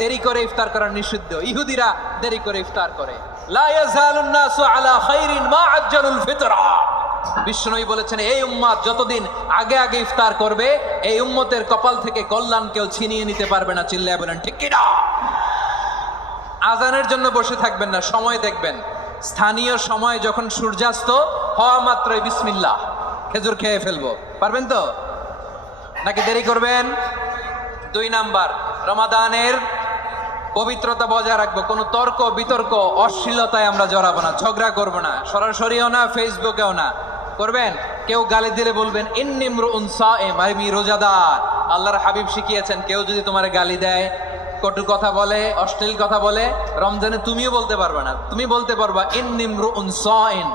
দেরি করে ইফতার করা নিষিদ্ধ। ইহুদিরা দেরি করে ইফতার করে। লা ইয়াজালুন নাসু আলা খাইরিন মা আজ্জালুল ফিতরা। বিশ্বনবী বলেছেন, এই উম্মত যতদিন আগে আগে ইফতার করবে, এই উম্মতের কপাল থেকে কল্যাণ কেউ ছিনিয়ে নিতে পারবে না। চিল্লায় বলেন ঠিক কিনা? আজানের জন্য বসে থাকবেন না, সময় দেখবেন। স্থানীয় সময় যখন সূর্যাস্ত হওয়া মাত্রই বিসমিল্লাহ, খেজুর খেয়ে ফেলবো। পারবেন তো নাকি দেরি করবেন? 2 নাম্বার, রমাদানের পবিত্রতা বজায় রাখবো। কোনো তর্ক বিতর্ক অশ্লীলতায় আমরা জড়াবো না, ঝগড়া করবো না, সরাসরিও না, ফেসবুকেও না। করবেন কেউ গালি দিলে বলবেন ইন্নিমরুউন সায়েম, আমি রোজাদার। আল্লাহর হাবিব শিখিয়েছেন, কেউ যদি তোমার গালি দেয়, কটু কথা বলে, অশ্লীল কথা বলে, রমজানে তুমিও বলতে পারবে না। তুমি বলতে পারবা ইন্নিমরুউন সায়েম,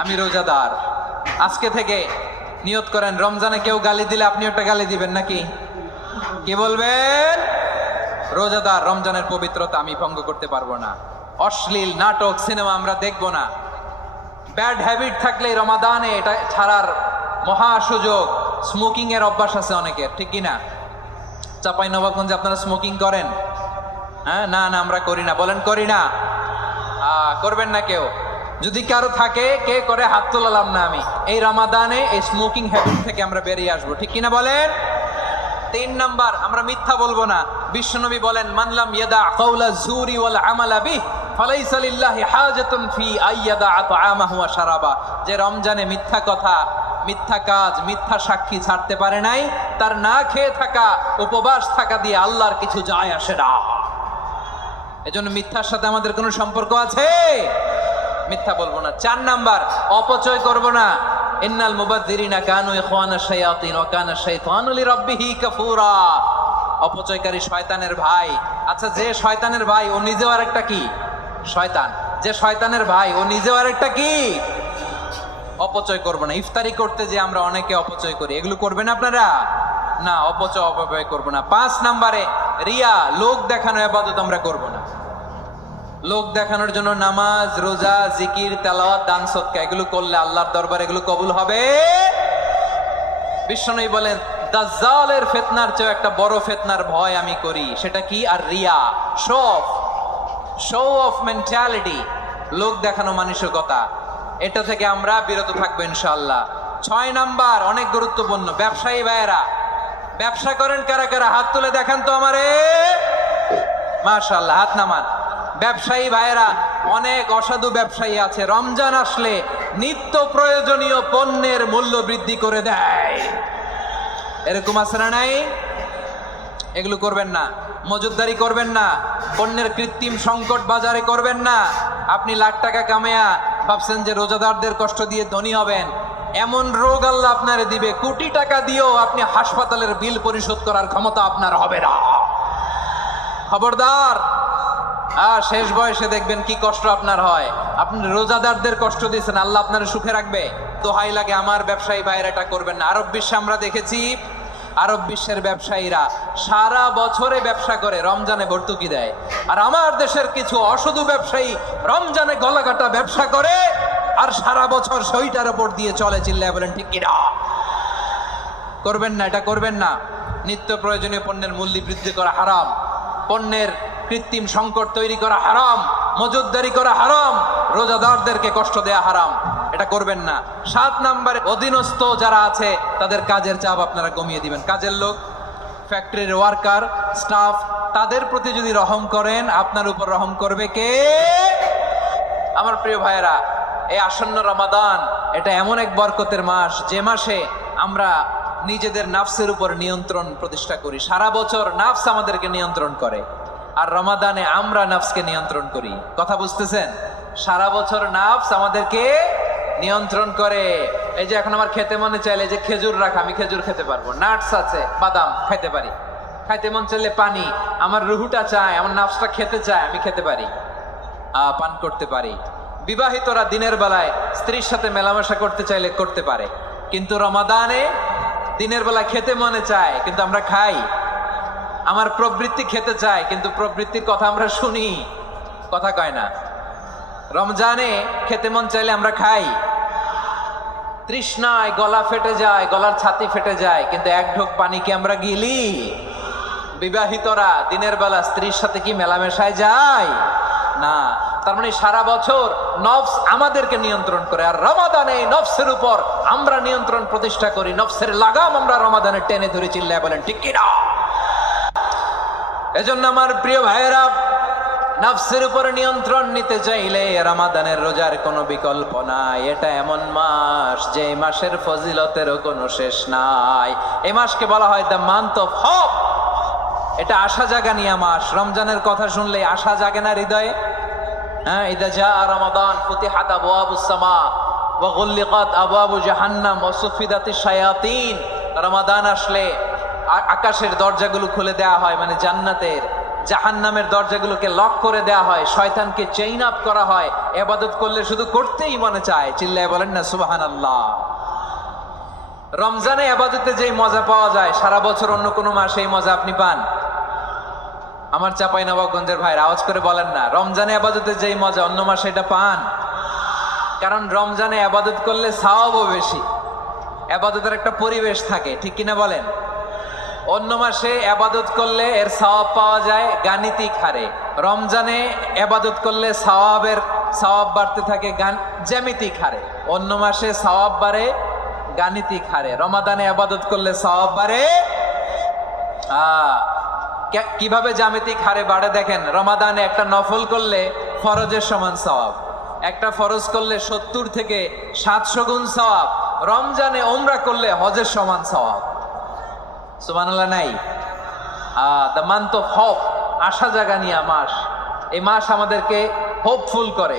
আমি রোজাদার। আজকে থেকে নিয়ত করেন, রমজানে কেউ গালি দিলে আপনি একটা গালি দিবেন নাকি? কি বলবেন? রোজাদার, রমজানের পবিত্রতা আমি ভঙ্গ করতে পারবো না। অশ্লীল নাটক সিনেমা আমরা দেখবো না। ব্যাড হ্যাবিট থাকলে রমাদানে এটা ছাড়ার মহা সুযোগ। স্মোকিং এর অভ্যাস আছে অনেকের, ঠিক কিনা? চাঁপাইনবাবগঞ্জে আপনারা স্মোকিং করেন? হ্যাঁ, না না আমরা করি না। বলেন করি না। করবেন না কেউ? যদি কারো থাকে, কে করে হাত তোলালাম না আমি। এই রমাদানে এই স্মোকিং হ্যাবিট থেকে আমরা বেরিয়ে আসবো, ঠিক কিনা বলেন? 3 নাম্বার, আমরা মিথ্যা বলবো না। বিশ্বনবী বলেন, মানলাম ইয়াদা কাওলা যুরি ওয়াল আমালা বিহি ফালাইসা লিল্লাহি হাজাতুন ফি আইয়াদা আতআমাহু ওয়া শারাবা। যে রমজানে মিথ্যা কথা, মিথ্যা কাজ, মিথ্যা সাক্ষী ছাড়তে পারে নাই, তার না খেয়ে থাকা, উপবাস থাকা দিয়ে আল্লাহর কিছু যায় আসে না। এজন্য মিথ্যার সাথে আমাদের কোনো সম্পর্ক আছে? মিথ্যা বলবো না। 4 নাম্বার, অপচয় করব না। ইন্নাল মুবাযযিরিনা কানু ইখওয়ানা শায়াতিন ওয়া কানা শাইতানু লিরাব্বিহি কাফুরা। অপচয়কারী শয়তানের ভাই। আচ্ছা, যে শয়তানের ভাই ও নিজেও আরেকটা কি? শয়তান। যে শয়তানের ভাই ও নিজেও আরেকটা কি? অপচয় করব না। ইফতারি করতে যে আমরা অনেকে অপচয় করি, এগুলো করবেন আপনারা? না, অপচয় অপব্যয় করব না। 5 নাম্বারে, রিয়া, লোক দেখানো ইবাদত আমরা করব না। লোক দেখানোর জন্য নামাজ, রোজা, জিকির, তেলাওয়াত, দান, সদকা এগুলো করলে আল্লাহর দরবারে এগুলো কবুল হবে? বিশ্বনবী বলেন, দাজ্জালের ফিতনার চেয়ে একটা বড় ফিতনার ভয় আমি করি। সেটা কি? আর রিয়া, শো অফ মেন্টালিটি, লোক দেখানো মানসিকতা। এটা থেকে আমরা বিরত থাকবো ইনশাআল্লাহ। 6 নাম্বার, অনেক গুরুত্বপূর্ণ। ব্যবসায়ী ভাইয়েরা, ব্যবসা করেন কারা কারা? হাত তুলে দেখান তো আমারে। মাশাআল্লাহ, হাত নামান। ব্যবসায়ী ভাইয়েরা, অনেক অসাধু ব্যবসায়ী আছে, রমজান আসলে নিত্য প্রয়োজনীয় পণ্যের মূল্য বৃদ্ধি করে দেয়। এরকম আছে না নাই? এগুলো করবেন না। মজুদদারি করবেন না। পণ্যের কৃত্রিম সংকট বাজারে করবেন না। আপনি লাখ টাকা কামায়া ভাবছেন যে রোজাদারদের কষ্ট দিয়ে ধনী হবেন। এমন রোগ আল্লাহ আপনারে দিবে, কোটি টাকা দিয়েও আপনি হাসপাতালের বিল পরিশোধ করার ক্ষমতা আপনার হবে না। খবরদার। শেষ বয়সে দেখবেন কি কষ্ট আপনার হয়। আপনি রোজাদারদের কষ্ট দিয়েছেন, আল্লাহ আপনার সুখে রাখবে? দোহাই লাগে আমার ব্যবসায়ী ভাইয়ের, এটা করবেন না। আরব বিশ্বে আমরা দেখেছি, আরব বিশ্বের ব্যবসায়ীরা সারা বছরে ব্যবসা করে, রমজানে ভর্তুকি দেয়। আর আমার দেশের কিছু অসাধু ব্যবসায়ী রমজানে গলাকাটা ব্যবসা করে আর সারা বছর সইটার উপর দিয়ে চলে। চিল্লায় বলেন ঠিক কিনা? করবেন না, এটা করবেন না। নিত্য প্রয়োজনীয় পণ্যের মূল্য বৃদ্ধি করা হারাম। পণ্যের কৃত্রিম সংকট তৈরি করা হারাম। মজুদদারি করা হারাম। রোজাদারদেরকে কষ্ট দেয়া হারাম। এটা করবেন না। 7 নাম্বারে, অধীনস্থ যারা আছে তাদের কাজের চাপ আপনারা কমিয়ে দিবেন। কাজের লোক, ফ্যাক্টরির ওয়ার্কার, স্টাফ, তাদের প্রতি যদি রহম করেন, আপনার উপর রহম করবে কে? আমার প্রিয় ভাইয়েরা, এই আসন্ন রমাদান এটা এমন এক বরকতের মাস, যে মাসে আমরা নিজেদের নাফসের উপর নিয়ন্ত্রণ প্রতিষ্ঠা করি। সারা বছর নাফস আমাদেরকে নিয়ন্ত্রণ করে, আর রমাদানে আমরা নাফসকে নিয়ন্ত্রণ করি। কথা বুঝতেছেন? সারা বছর নাফস আমাদেরকে নিয়ন্ত্রণ করে। এই যে এখন আমার খেতে মনে চাইলে যে খেজুর রাখা, আমি খেজুর খেতে পারবো। নাটস আছে, বাদাম খাইতে পারি। খাইতে মন চাইলে পানি, আমার রুহুটা চায়, আমার নাফসটা খেতে চায়, আমি খেতে পারি, পান করতে পারি। বিবাহিতরা দিনের বেলায় স্ত্রীর সাথে মেলামেশা করতে চাইলে করতে পারে, কিন্তু রমাদানে দিনের বেলা খেতে মনে চায় কিন্তু আমরা খাই। আমার প্রবৃত্তি খেতে চায় কিন্তু প্রবৃত্তির কথা আমরা শুনি, কথা কয় না। রমজানে খেতে মন চাইলে আমরা খাই। তৃষ্ণায় গলা ফেটে যায়, গলার ছাতি ফেটে যায়, কিন্তু এক ঢোক পানি কি আমরা গিলি? বিবাহিতরা দিনের বেলা স্ত্রীর সাথে কি মেলামেশায় যায় না। তার মানে সারা বছর নফস আমাদেরকে নিয়ন্ত্রণ করে, আর রমাদানে নফসের উপর আমরা নিয়ন্ত্রণ প্রতিষ্ঠা করি। নফসের লাগাম আমরা রমাদানে টেনে ধরে, চিল্লায় বলেন ঠিক কিনা? এজন্য আমার প্রিয় ভাইয়েরা, নফসের উপর নিয়ন্ত্রণ নিতে চাইলে রমাদানের রোজার কোনো বিকল্প নাই। এটা এমন মাস যে মাসের ফজিলতেরও কোনো শেষ নাই। এই মাসকে বলা হয় দ্য মান্থ অফ হোপ। এটা আশা জাগানিয়া মাস। রমজানের কথা শুনলে আশা জাগে না হৃদয়ে? হ্যাঁ, ইদা জা রমাদান ফুতিহাত আবওয়াবুস সামা ওয়া গুল্লিকাত আবওয়াবু জাহান্নাম ওয়া সুফিদাতিশ শায়াতিন। রমাদান আসলে আকাশের দরজাগুলো খুলে দেওয়া হয়, মানে জান্নাতের। জাহান্নামের দরজাগুলোকে লক করে দেওয়া হয়, শয়তানকে চেইন আপ করা হয়। ইবাদত করলে শুধু করতেই মনে চায়। চিল্লায় বলেন না সুবহানাল্লাহ। রমজানে ইবাদতে যেই মজা পাওয়া যায়, সারা বছর অন্য কোনো মাসে এই মজা আপনি পান? আমার চাঁপাইনবাবগঞ্জের ভাইরা আওয়াজ করে বলেন না, রমজানে ইবাদতে যেই মজা অন্য মাসে এটা পান? কারণ রমজানে ইবাদত করলে সওয়াবও বেশি, ইবাদতের একটা পরিবেশ থাকে, ঠিক কিনা বলেন? অন্য মাসে ইবাদত করলে এর সওয়াব পাওয়া যায় গাণিতিক হারে। রমজানে ইবাদত করলে সওয়াব বাড়তে থাকে জ্যামিতিক হারে। অন্য মাসে সওয়াব বাড়ে গাণিতিক হারে। রমাদানে ইবাদত করলে সওয়াব বাড়ে কিভাবে জ্যামিতিক হারে বাড়ে দেখেন। রমাদানে একটা নফল করলে ফরজের সমান সওয়াব, একটা ফরজ করলে 70 থেকে 700 গুণ সওয়াব। রমজানে উমরা করলে হজের সমান সওয়াব। সুবহানাল্লাহ নাই? দ্য মান্থ অফ হোপ, আশা জাগানিয়া মাস। এই মাস আমাদেরকে হোপফুল করে,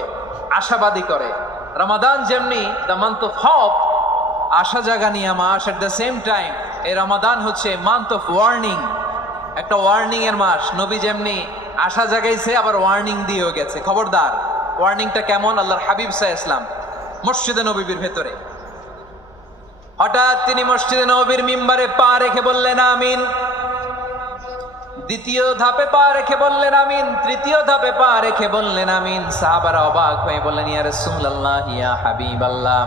আশাবাদী করে। রমাদান যেমনি দ্য মান্থ অফ হোপ, আশা জাগানিয়া মাস, এট দ্য সেম টাইম এই রমাদান হচ্ছে মান্থ অফ ওয়ার্নিং, একটা ওয়ার্নিং এর মাস। নবী যেমনি আশা জাগাইছে, আবার ওয়ার্নিং দিয়েও গেছে, খবরদার। ওয়ার্নিংটা কেমন? আল্লাহর হাবিব সাল্লাল্লাহু আলাইহি ওয়াসাল্লাম মসজিদে নববীর ভেতরে, হঠাৎ তিনি মসজিদে নববীর মিম্বারে পা রেখে বললেন আমিন। দ্বিতীয় ধাপে পা রেখে বললেন আমিন, তৃতীয় ধাপে পা রেখে বললেন আমিন। সাহাবারা অবাক হয়ে বললেন ইয়া রাসূলুল্লাহ, ইয়া হাবিবাল্লাহ,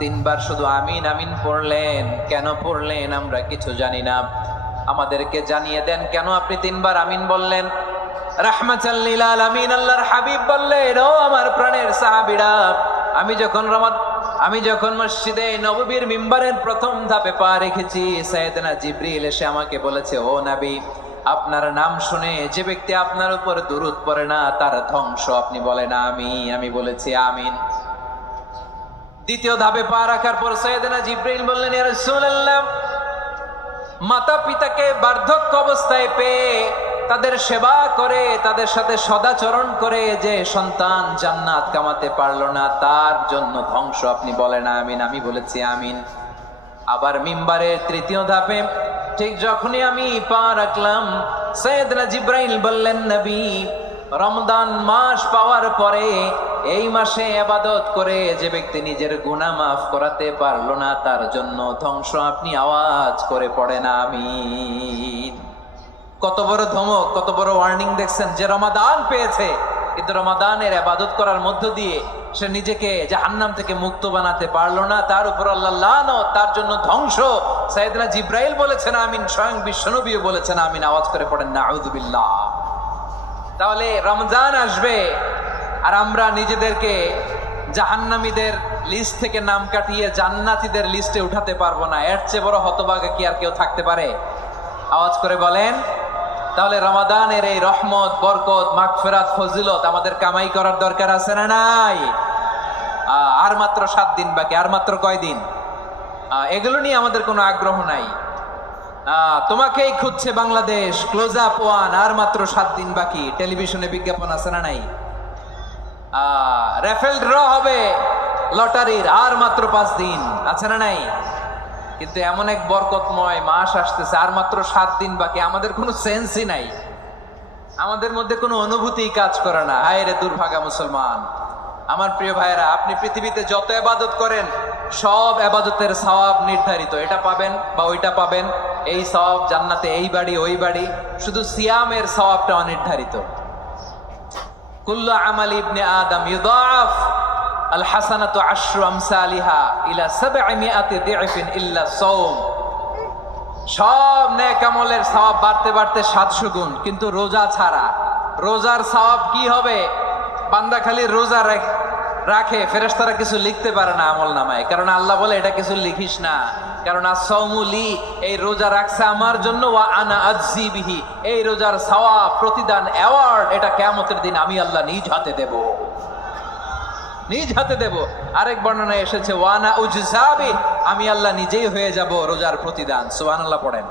3 বার শুধু আমিন আমিন পড়লেন, কেন পড়লেন আমরা কিছু জানি না, আমাদেরকে জানিয়ে দেন কেন আপনি 3 বার আমিন বললেন। রাহমাতাল লিল আলামিন আল্লাহর হাবিব বললেন, ও আমার প্রাণের সাহাবীরা, আমি যখন মসজিদে নববীর মিম্বারের প্রথম ধাপে পা রেখেছি, সাইয়েদনা জিবরিল এসে আমাকে বলেছে, ও নবী, আপনার নাম শুনে যে ব্যক্তি আপনার উপর দুরূদ পড়ে না তার ধ্বংস। আপনি বলেন আমি বলেছি আমিন। দ্বিতীয় ধাপে পা রাখার পর সাইয়েদনা জিবরিল বললেন, ইয়া রাসূলুল্লাহ, মাতা পিতাকে বার্ধক্য অবস্থায় পেয়ে তাদের সেবা করে, তাদের সাথে সদাচরণ করে যে সন্তান জান্নাত কামাতে পারলো না, তার জন্য ধ্বংস। আপনি বলেন আমিন। আমি বলেছি আমিন। আবার মিম্বারের তৃতীয় ধাপে ঠিক যখনই আমি পা রাখলাম, সাইয়েদনা জিবরাইল বললেন, নবী, রমজান মাস পাওয়ার পরে এই মাসে ইবাদত করে যে ব্যক্তি নিজের গুনাহ মাফ করাতে পারলো না, তার জন্য ধ্বংস। আপনি আওয়াজ করে পড়েন আমিন। কত বড় ধমক, কত বড় ওয়ার্নিং দেখছেন। যে রমাদান পেয়েছে, কিন্তু রমাদানের ইবাদত করার মধ্য দিয়ে সে নিজেকে জাহান্নাম থেকে মুক্ত বানাতে পারলো না, তার উপর আল্লাহ লানত, তার জন্য ধ্বংস। সাইয়েদনা জিবরাইল বলেছেন আমিন, স্বয়ং বিশ্বনবীও বলেছেন আমিন। আওয়াজ করে পড়েন নাউযুবিল্লাহ। তাহলে রমজান আসবে আর আমরা নিজেদেরকে জাহান্নামীদের লিস্ট থেকে নাম কাটিয়ে জান্নাতীদের লিস্টে উঠাতে পারবো না। এর চেয়ে বড় হতভাগা কি আর কেউ থাকতে পারে? আওয়াজ করে বলেন। তাহলে রমাদানের এই রহমত, বরকত, মাগফিরাত, ফজিলত আমাদের কামাই করার দরকার আছে না নাই? আর মাত্র 7 দিন বাকি। আর মাত্র কয় দিন? এগুলো নিয়ে আমাদের কোনো আগ্রহ নাই। তোমাকেই খুঁজছে বাংলাদেশ, ক্লোজ আপ 1, আর মাত্র 7 দিন বাকি। টেলিভিশনে বিজ্ঞাপন আছে না নাই? রেফেল ড্র হবে লটারির, আর মাত্র 5 দিন, আছে না নাই? কিন্তু এমন এক বরকতময় মাস আসতেছে, আর মাত্র 7 দিন বাকি। আমাদের কোনো সেন্সই নাই, আমাদের মধ্যে কোনো অনুভূতি কাজ করে না। হায় রে দুর্ভাগা মুসলমান। আমার প্রিয় ভাইরা, আপনি পৃথিবীতে যত ইবাদত করেন, সব ইবাদতের সওয়াব নির্ধারিত। এটা পাবেন বা ওইটা পাবেন, এই সওয়াব জান্নাতে, এই বাড়ি ওই বাড়ি। শুধু সিয়ামের সওয়াবটা অনির্ধারিত। কুল্লু আমাল ইবনে আদম ইউদাআফ আল হাসানাতু আশরু আমসালিহা ইলা 700 দি'ফিন ইল্লা সাওম। সব নেক আমলের সওয়াব বাড়তে বাড়তে 700 গুণ, কিন্তু রোজা ছাড়া, রোজার সওয়াব কি হবে? বান্দা খালি রোজা রাখে, ফেরেশতারা কিছু লিখতে পারে না আমল নামায়, কারণ আল্লাহ বলে এটা কিছু লিখিস না, কারণ as-সাওমুলি, এই রোজা রাখছে আমার জন্য, ওয়া আনা আজজি বিহি, এই রোজার সওয়াব, প্রতিদান, অ্যাওয়ার্ড, এটা কিয়ামতের দিন আমি আল্লাহ নিজ হাতে দেব, নিজ হাতে দেব। আরেক বর্ণনায় এসেছে ওয়ানা উজজাবি, আমি আল্লাহ নিজেই হয়ে যাব রোজার প্রতিদান। সুবহানাল্লাহ পড়েন।